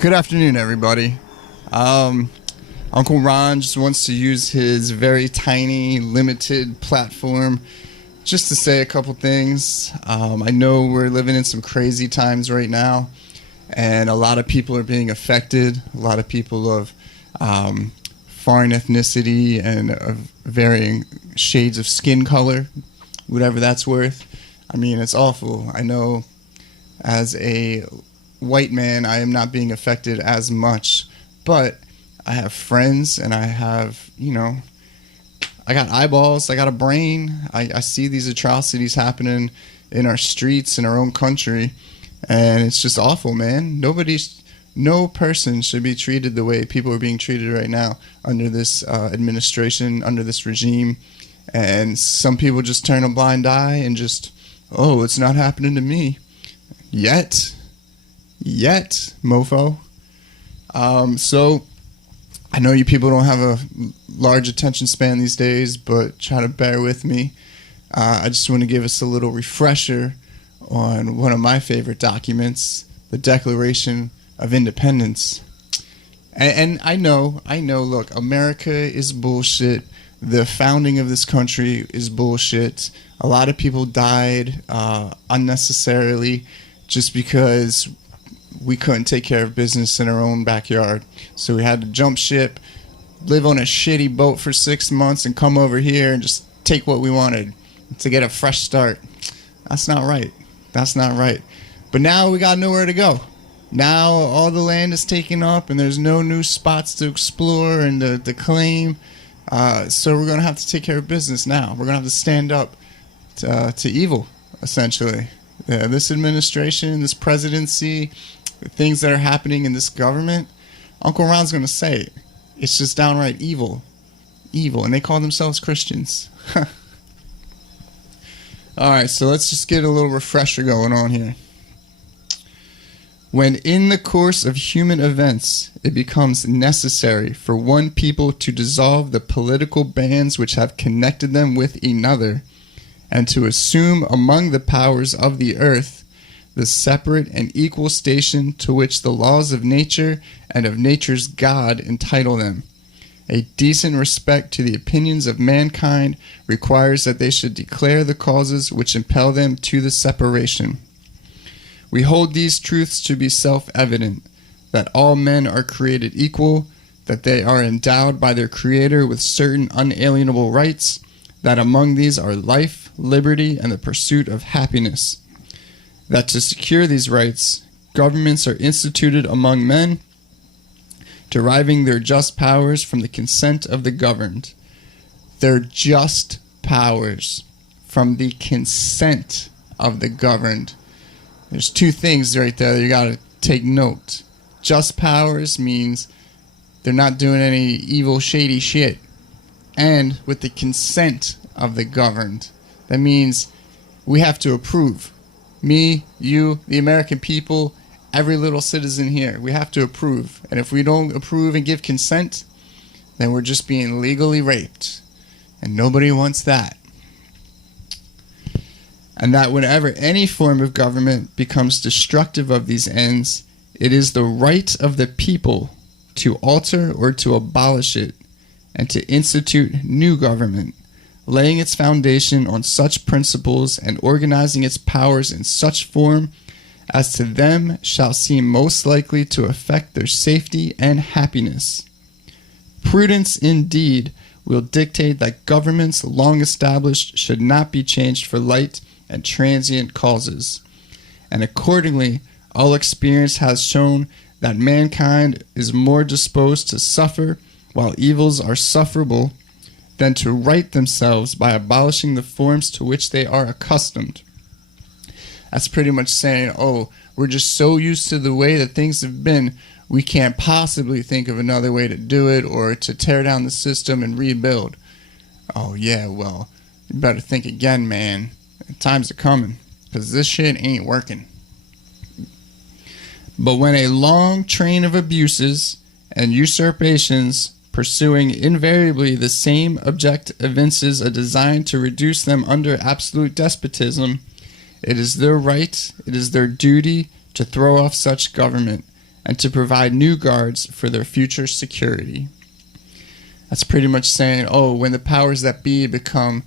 Good afternoon, everybody. Uncle Ron just wants to use his very tiny, limited platform just to say a couple things. I know we're living in some crazy times right now, and a lot of people are being affected. A lot of people of foreign ethnicity and of varying shades of skin color, whatever that's worth. I mean, it's awful. I know as a white man, I am not being affected as much, but I have friends and I have, I got eyeballs, I got a brain. I see these atrocities happening in our streets, in our own country, and it's just awful, man. No person should be treated the way people are being treated right now under this administration, under this regime. And some people just turn a blind eye and just, oh, it's not happening to me. Yet, mofo. So I know you people don't have a large attention span these days, but try to bear with me. I just want to give us a little refresher on one of my favorite documents, the Declaration of Independence. And I know, look, America is bullshit. The founding of this country is bullshit. A lot of people died unnecessarily just because we couldn't take care of business in our own backyard. So we had to jump ship, live on a shitty boat for 6 months, and come over here and just take what we wanted to get a fresh start. That's not right. That's not right. But now we got nowhere to go. Now all the land is taken up and there's no new spots to explore and to claim. So we're going to have to take care of business now. We're going to have to stand up to evil, essentially. This administration, this presidency, the things that are happening in this government, Uncle Ron's going to say it. It's just downright evil. Evil. And they call themselves Christians. All right, so let's just get a little refresher going on here. When in the course of human events it becomes necessary for one people to dissolve the political bands which have connected them with another, and to assume among the powers of the earth the separate and equal station to which the laws of nature and of nature's God entitle them, a decent respect to the opinions of mankind requires that they should declare the causes which impel them to the separation. We hold these truths to be self-evident, that all men are created equal, that they are endowed by their Creator with certain unalienable rights, that among these are life, liberty, and the pursuit of happiness, that to secure these rights, governments are instituted among men, deriving their just powers from the consent of the governed. Their just powers from the consent of the governed. There's two things right there that you got to take note. Just powers means they're not doing any evil, shady shit. And with the consent of the governed. That means we have to approve. Me, you, the American people, every little citizen here. We have to approve. And if we don't approve and give consent, then we're just being legally raped. And nobody wants that. And that whenever any form of government becomes destructive of these ends, it is the right of the people to alter or to abolish it, and to institute new government, laying its foundation on such principles and organizing its powers in such form as to them shall seem most likely to affect their safety and happiness. Prudence indeed will dictate that governments long established should not be changed for light and transient causes, and accordingly all experience has shown that mankind is more disposed to suffer while evils are sufferable than to right themselves by abolishing the forms to which they are accustomed. That's pretty much saying, oh, we're just so used to the way that things have been, we can't possibly think of another way to do it or to tear down the system and rebuild. Oh yeah, well, you better think again, man. Times are coming, because this shit ain't working. But when a long train of abuses and usurpations pursuing invariably the same object evinces a design to reduce them under absolute despotism, it is their right, it is their duty to throw off such government, and to provide new guards for their future security. That's pretty much saying, oh, when the powers that be become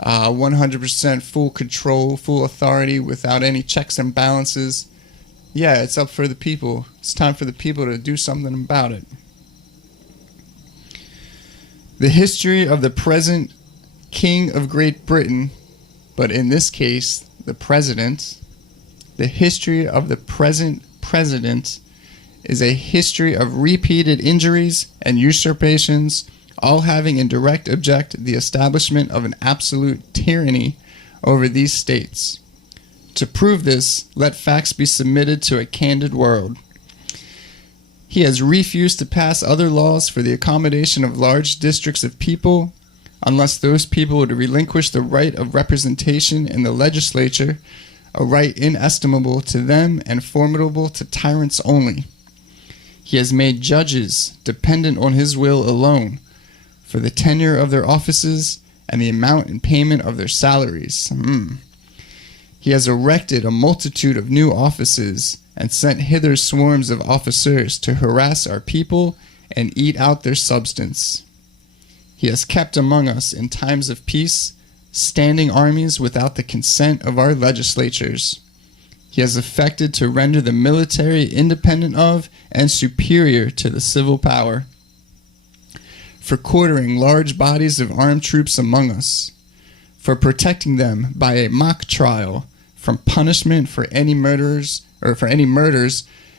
100% full control, full authority without any checks and balances, yeah, it's up for the people. It's time for the people to do something about it. The history of the present King of Great Britain, but in this case, the President, the history of the present President is a history of repeated injuries and usurpations, all having in direct object the establishment of an absolute tyranny over these states. To prove this, let facts be submitted to a candid world. He has refused to pass other laws for the accommodation of large districts of people, unless those people would relinquish the right of representation in the legislature, a right inestimable to them and formidable to tyrants only. He has made judges dependent on his will alone, for the tenure of their offices and the amount and payment of their salaries. He has erected a multitude of new offices and sent hither swarms of officers to harass our people and eat out their substance. He has kept among us in times of peace standing armies without the consent of our legislatures. He has effected to render the military independent of and superior to the civil power, for quartering large bodies of armed troops among us, for protecting them by a mock trial from punishment for any murders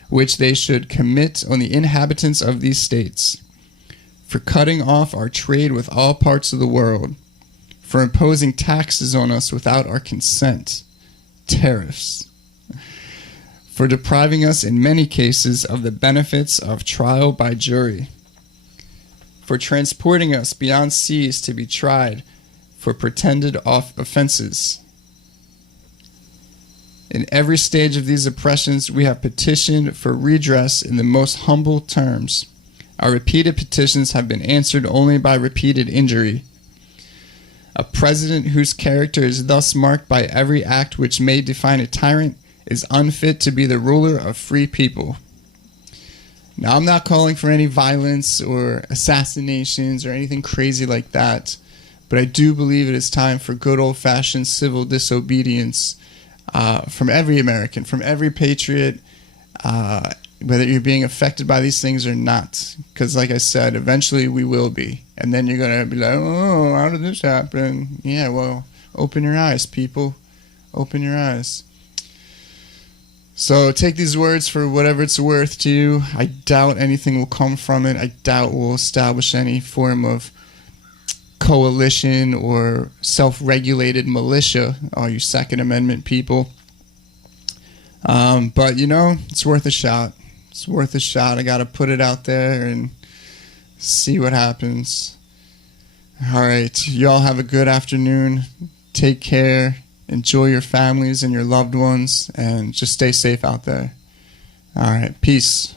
which they should commit on the inhabitants of these states, for cutting off our trade with all parts of the world, for imposing taxes on us without our consent, tariffs, for depriving us in many cases of the benefits of trial by jury, for transporting us beyond seas to be tried for pretended offenses. In every stage of these oppressions, we have petitioned for redress in the most humble terms. Our repeated petitions have been answered only by repeated injury. A president whose character is thus marked by every act which may define a tyrant is unfit to be the ruler of free people. Now, I'm not calling for any violence or assassinations or anything crazy like that, but I do believe it is time for good old-fashioned civil disobedience from every American, from every patriot, whether you're being affected by these things or not. Because like I said, eventually we will be. And then you're going to be like, oh, how did this happen? Yeah, well, open your eyes, people. Open your eyes. So take these words for whatever it's worth to you. I doubt anything will come from it. I doubt we'll establish any form of coalition or self-regulated militia, all you Second Amendment people. But, you know, it's worth a shot. It's worth a shot. I got to put it out there and see what happens. All right. Y'all have a good afternoon. Take care. Enjoy your families and your loved ones, and just stay safe out there. All right. Peace.